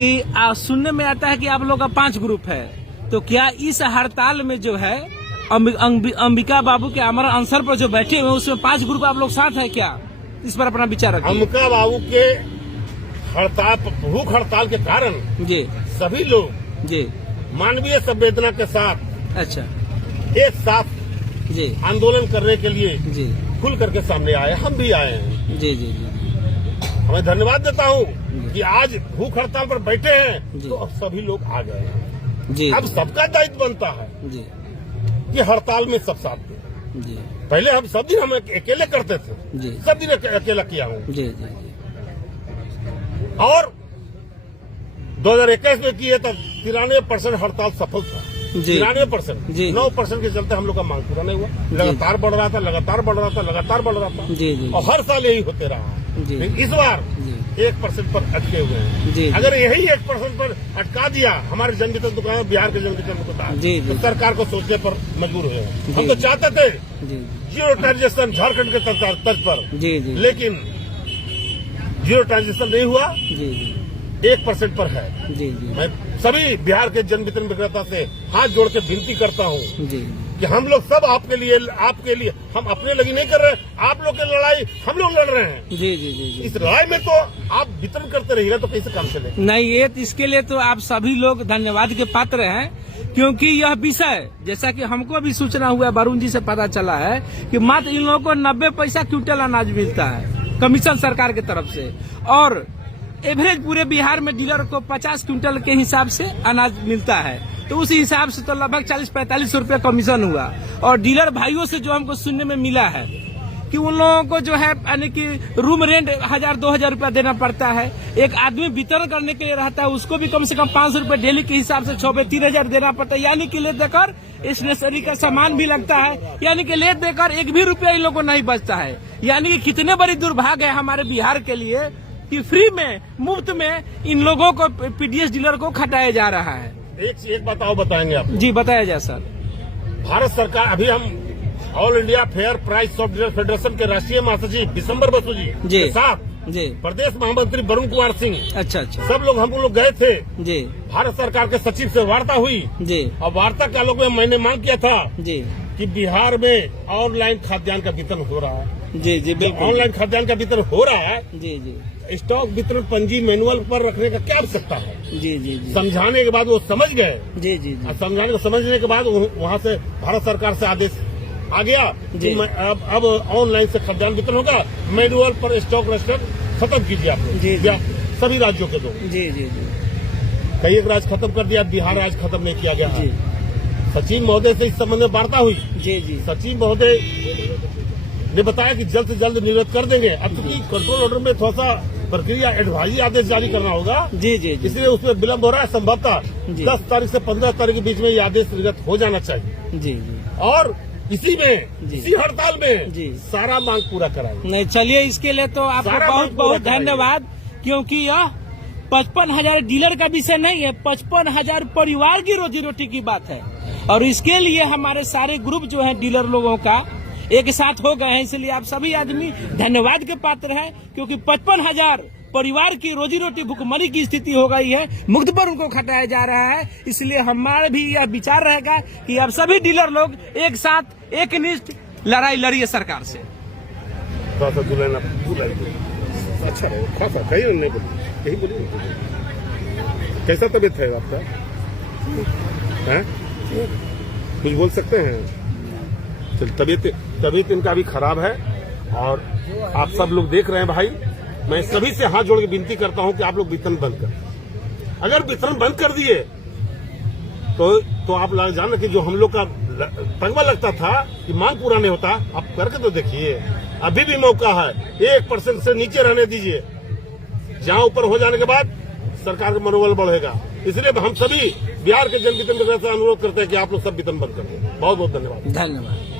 सुनने में आता है कि आप लोग का 5 ग्रुप है, तो क्या इस हड़ताल में जो है अंबिका बाबू के अमर अनसर पर जो बैठे हुए उसमें 5 ग्रुप आप लोग साथ है क्या? इस पर अपना विचार रखिए। अंबिका बाबू के हड़ताल, भूख हड़ताल के कारण जी सभी लोग जी मानवीय संवेदना के साथ अच्छा एक साथ जी आंदोलन करने के लिए जी खुल करके सामने आए। हम भी आए हैं। जी जी जी हमें धन्यवाद देता हूँ कि आज भूख हड़ताल पर बैठे हैं जी। तो अब सभी लोग आ गए हैं। जी अब सबका दायित्व बनता है जी कि हड़ताल में सब साथ दें। जी पहले हम सब दिन हम अकेले करते थे, जी सब दिन अकेला किया हूँ। जी जी और 2021 में किए तब 93% हड़ताल सफल था। जी 93%, जी 9% के चलते हम लोग का मांग पूरा नहीं हुआ। लगातार बढ़ रहा था, लगातार बढ़ रहा था, लगातार बढ़ रहा था। जी जी और हर साल यही होते रहा। जी। लेकिन इस बार जी 1% पर अटके हुए हैं। जी। अगर यही 1% पर अटका दिया हमारे जन वितरण दुकान, बिहार के जन वितरण दुकान, जी, जी। तो सरकार को सोचने पर मजबूर हुए हैं। जी। हम तो चाहते थे जी जीरो ट्रांजेक्शन झारखंड के तर्ज पर, जी जी लेकिन जीरो ट्रांजेक्शन नहीं हुआ, जी 1% पर है। जी जी मैं सभी बिहार के जन वितरण विक्रेता से हाथ जोड़ के विनती करता हूँ जी कि हम लोग सब आपके लिए हम अपने लगी नहीं कर रहे, आप लोग की लड़ाई हम लोग लड़ रहे हैं। जी जी जी जी इस लड़ाई में तो आप वितरण करते रहिएगा तो कैसे काम चलेगा? नहीं, ये इसके लिए तो आप सभी लोग धन्यवाद के पात्र हैं, क्योंकि यह विषय जैसा कि हमको भी सूचना हुआ, वरुण जी से पता चला है कि मात्र इन लोगों को 90 पैसा क्विंटल अनाज मिलता है कमीशन सरकार की तरफ से, और एवरेज पूरे बिहार में डीलर को 50 क्विंटल के हिसाब से अनाज मिलता है। तो उस हिसाब से तो लगभग 40-45 रुपये कमीशन हुआ। और डीलर भाइयों से जो हमको सुनने में मिला है कि उन लोगों को जो है यानी कि रूम रेंट 1000-2000 रुपया देना पड़ता है। एक आदमी वितरण करने के लिए रहता है, उसको भी कम से कम 500 रुपये डेली के हिसाब से 3,000 देना पड़ता है। यानी कि ले देकर स्टेशनरी का सामान भी लगता है, यानी कि ले देकर 1 भी रुपया इन लोगों को नहीं बचता है। यानी कि कितने बड़ी दुर्भाग्य है हमारे बिहार के लिए कि फ्री में, मुफ्त में इन लोगों को, पीडीएस डीलर को खटाया जा रहा है। एक बात और बताएंगे आप? जी बताया जाए सर। भारत सरकार, अभी हम all India fair price of dealer federation के राष्ट्रीय महासचिव दिसंबर बसु जी के साथ जी प्रदेश महामंत्री वरुण कुमार सिंह, अच्छा सब लोग हम लोग गए थे। जी भारत सरकार के सचिव से वार्ता हुई जी और वार्ता के आलोक में मैंने मांग किया था जी कि बिहार में ऑनलाइन खाद्यान्न का वितरण हो रहा है। जी जी बिल्कुल ऑनलाइन खाद्यान्न का वितरण हो रहा है। जी जी स्टॉक वितरण पंजी मैनुअल पर रखने का क्या आवश्यकता है? जी जी जी समझाने के बाद वो समझ गए। जी जी और समझने के बाद वहाँ से भारत सरकार से आदेश आ गया कि अब ऑनलाइन से खाद्यान्न वितरण होगा। मैनुअल पर स्टॉक रजिस्टर खत्म कीजिए आप लोग। जी। सभी राज्यों के लोग। जी जी जी कई एक राज्य खत्म कर दिया, बिहार राज्य खत्म नहीं किया गया जी है। सचिव महोदय से इस संबंध में वार्ता हुई। जी जी सचिव महोदय ने बताया कि जल्द से जल्द निर्गत कर देंगे। अब चूंकि कंट्रोल ऑर्डर में थोड़ा सा प्रक्रिया एडवाइजरी आदेश जारी करना होगा, जी जी जी इसलिए उसमें विलम्ब हो रहा है। संभवतः जी। 10 तारीख से 15 तारीख के बीच में ये आदेश निर्गत हो जाना चाहिए। जी जी और इसी में, जी। इसी हड़ताल में जी। सारा मांग पूरा कराएंगे। नहीं, चलिए इसके लिए तो आपको सारा बहुत मांग पूरा बहुत कराइए। धन्यवाद, क्योंकि यह 55,000 डीलर का विषय नहीं है, 55,000 परिवार की रोजी रोटी की बात है। और इसके लिए हमारे सारे ग्रुप जो है डीलर लोगों का एक साथ हो गए हैं। इसलिए आप सभी आदमी धन्यवाद के पात्र हैं, क्योंकि 55,000 परिवार की रोजी रोटी भुखमरी की स्थिति हो गई है, मुक्त पर उनको खटाया जा रहा है। इसलिए हमारा भी यह विचार रहेगा कि अब सभी डीलर लोग एक साथ एक निष्ठ लड़ाई लड़िए सरकार से। अच्छा खासा कहीं नहीं बोली, यही बोली। कैसा तबीयत है आपका? हैं? कुछ बोल सकते हैं? चल, तबीयत इनका भी खराब है और आप सब लोग देख रहे हैं भाई। मैं सभी से हाथ जोड़ के विनती करता हूं कि आप लोग वितरण बंद कर। अगर वितरण बंद कर दिए तो आप जाना कि जो हम लोग का तगमा लगता था कि मांग पूरा नहीं होता, आप करके तो देखिए। अभी भी मौका है, 1% से नीचे रहने दीजिए। जहां ऊपर हो जाने के बाद सरकार का मनोबल बढ़ेगा। इसलिए हम सभी बिहार के जन वितरण से अनुरोध करते हैं कि आप लोग सब वितरण बंद कर दें। बहुत बहुत धन्यवाद।